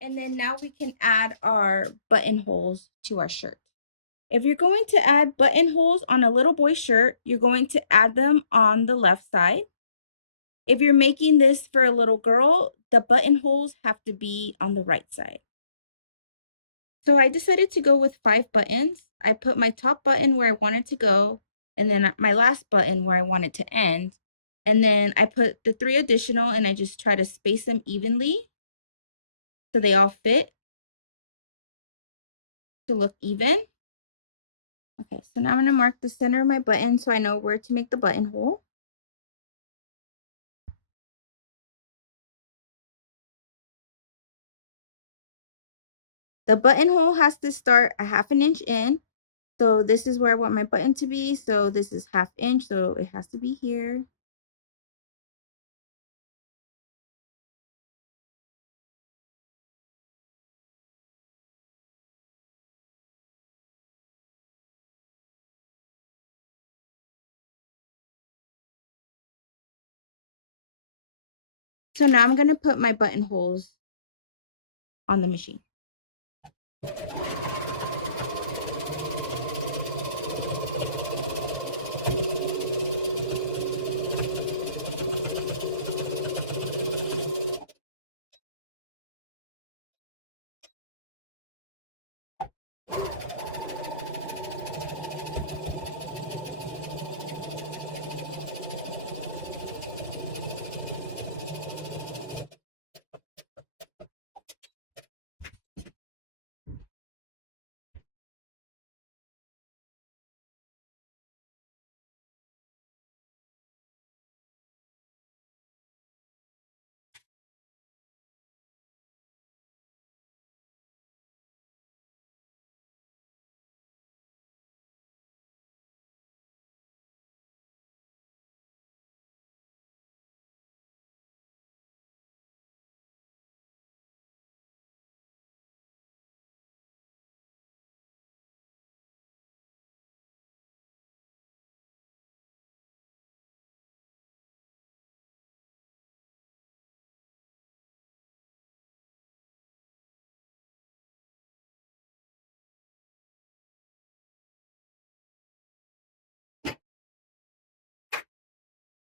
And then now we can add our buttonholes to our shirt. If you're going to add buttonholes on a little boy shirt, you're going to add them on the left side. If you're making this for a little girl, the buttonholes have to be on the right side. So I decided to go with 5 buttons. I put my top button where I wanted to go, and then my last button where I wanted to end. And then I put the 3 additional and I just try to space them evenly so they all fit to look even. Okay, so now I'm going to mark the center of my button so I know where to make the buttonhole. The buttonhole has to start a 1/2 inch in. So this is where I want my button to be. So this is 1/2 inch, so it has to be here. So now I'm going to put my buttonholes on the machine.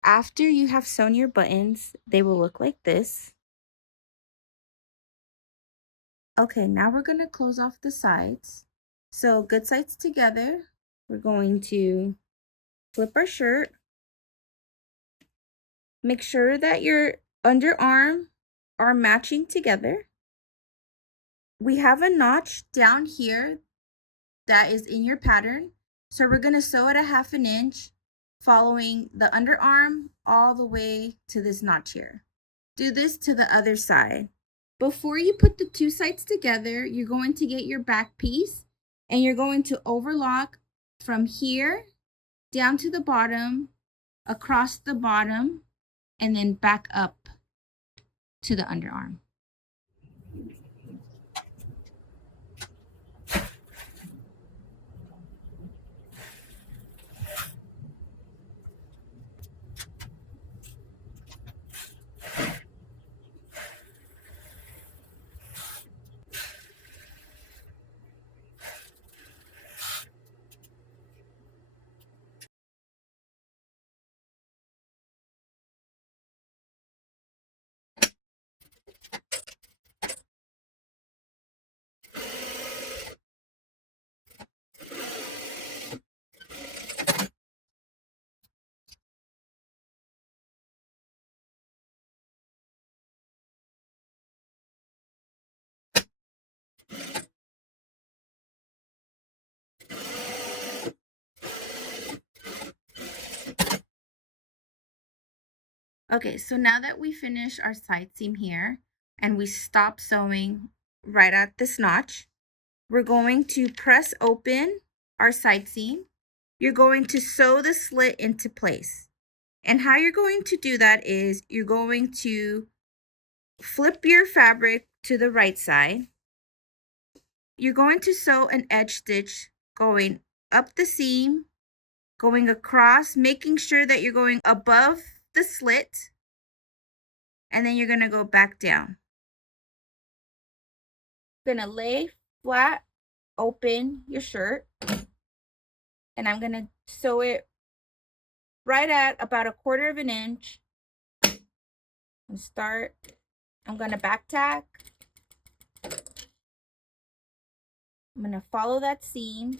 After you have sewn your buttons, they will look like this. Okay, now we're going to close off the sides. So good sides together. We're going to flip our shirt. Make sure that your underarm are matching together. We have a notch down here that is in your pattern. So we're going to sew it a 1/2 inch, following the underarm all the way to this notch here. Do this to the other side. Before you put the 2 sides together, you're going to get your back piece and you're going to overlock from here down to the bottom, across the bottom, and then back up to the underarm. Okay, so now that we finish our side seam here and we stop sewing right at this notch, we're going to press open our side seam. You're going to sew the slit into place. And how you're going to do that is you're going to flip your fabric to the right side. You're going to sew an edge stitch going up the seam, going across, making sure that you're going above the slit, and then you're going to go back down. gonna lay flat open your shirt, and I'm gonna sew it right at about 1/4 of an inch and start. I'm gonna back tack. I'm gonna follow that seam.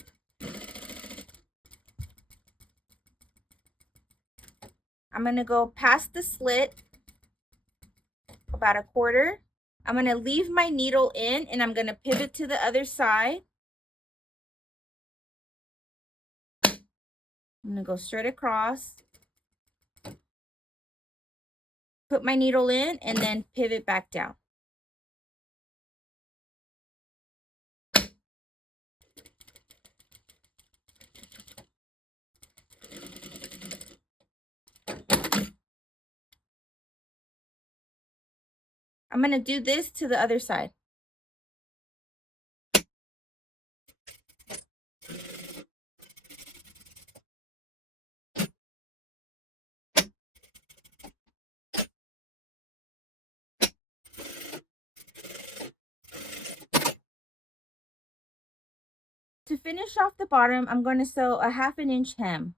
I'm gonna go past the slit about 1/4. I'm gonna leave my needle in and I'm gonna pivot to the other side. I'm gonna go straight across, put my needle in, and then pivot back down. I'm gonna do this to the other side. To finish off the bottom, I'm going to sew a 1/2 inch hem.